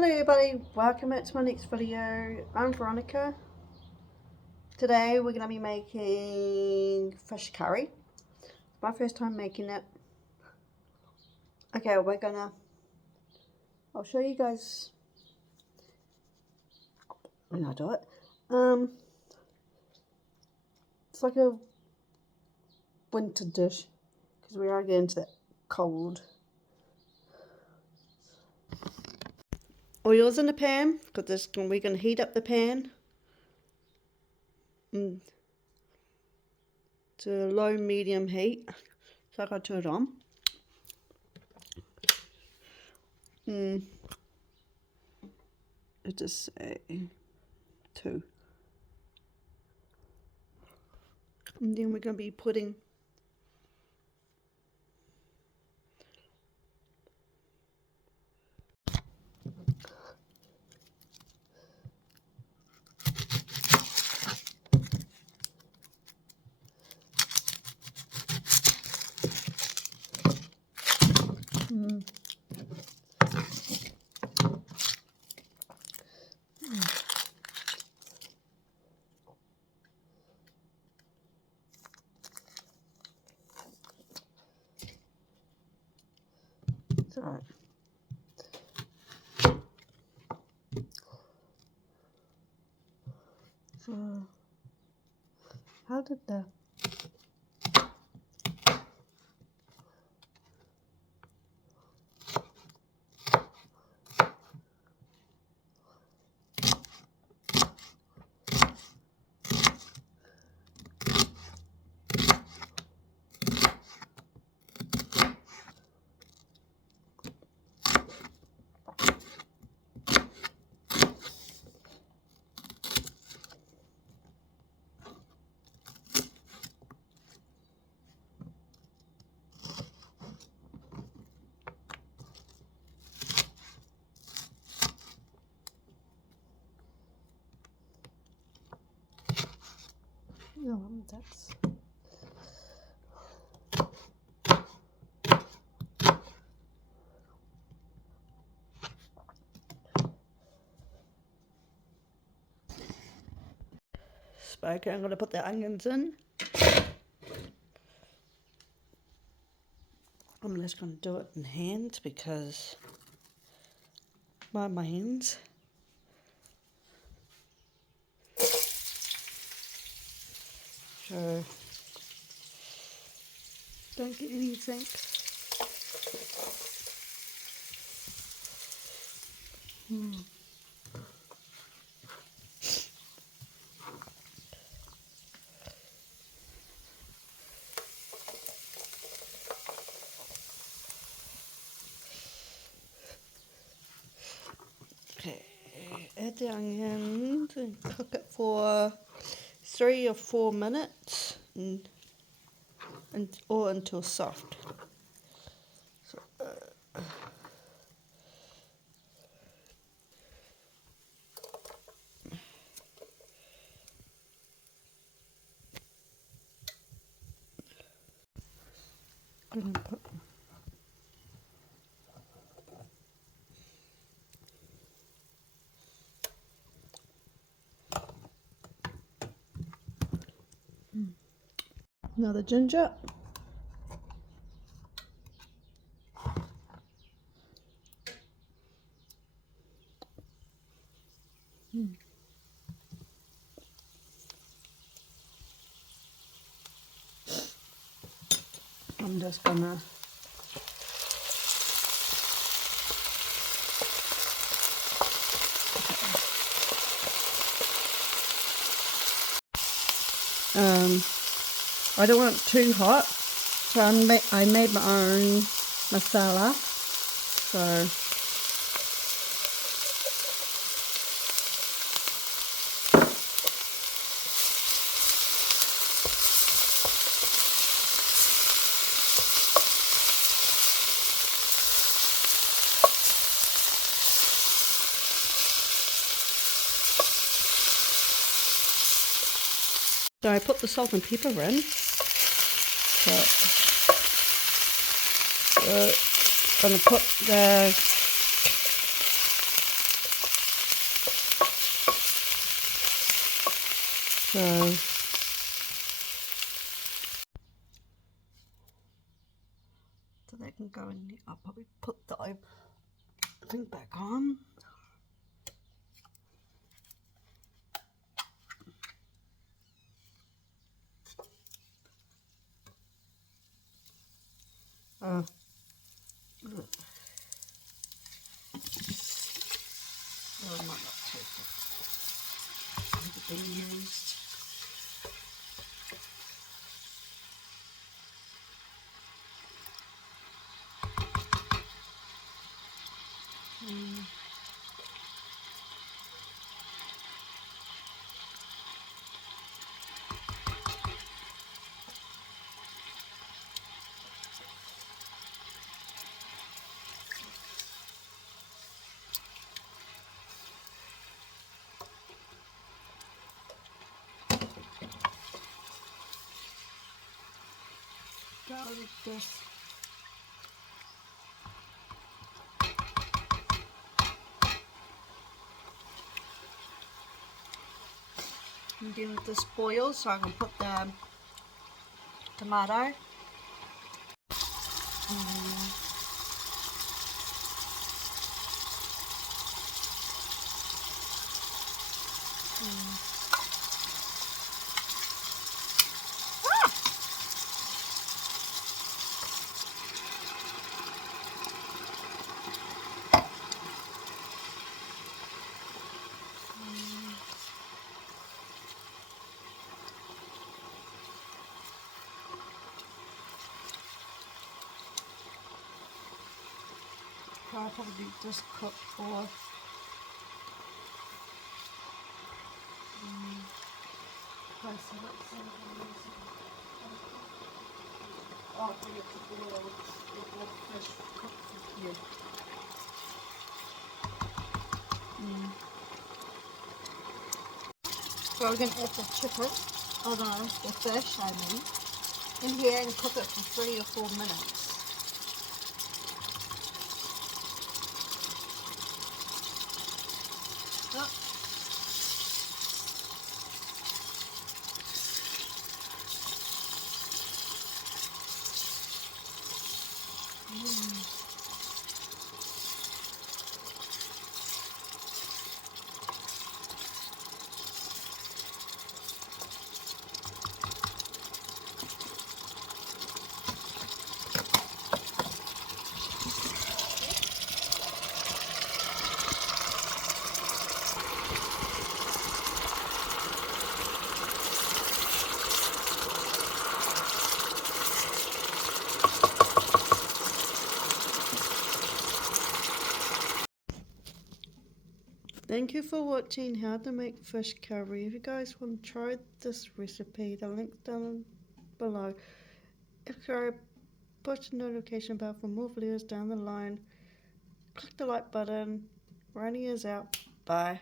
Hello everybody, welcome back to my next video. I'm Veronica. Today we're going to be making fish curry. It's my first time making it. Okay, I'll show you guys when I do it. It's like a winter dish because we are getting to that cold. Oil's in the pan because we're going to heat up the pan to low medium heat. So I got to turn it on. It just say 2. And then we're going to be putting Alright. So, how did the no, that's okay, I'm going to put the onions in. I'm just going to do it in hand because my hands. So don't get anything. Okay, add the onions and cook it for 3 or 4 minutes or until soft. So, I'm going to put another ginger. I'm just gonna I don't want it too hot, so I made my own masala. So I put the salt and pepper in. So we're going to put the So they can go in. I'll probably put the thing back on. Oh, I might not take it. It's being used. Garlic this. I'm doing this boil, so I can put the tomato. I'll probably just cook for after you cook the oil, it will fresh cook for you. So we're going to add the chicken, oh no, the fish I mean, in here and cook it for 3 or 4 minutes. Oh. Thank you for watching how to make fish curry. If you guys want to try this recipe, the link's down below. Subscribe, push the notification bell for more videos down the line. Click the like button. Ronnie is out. Bye.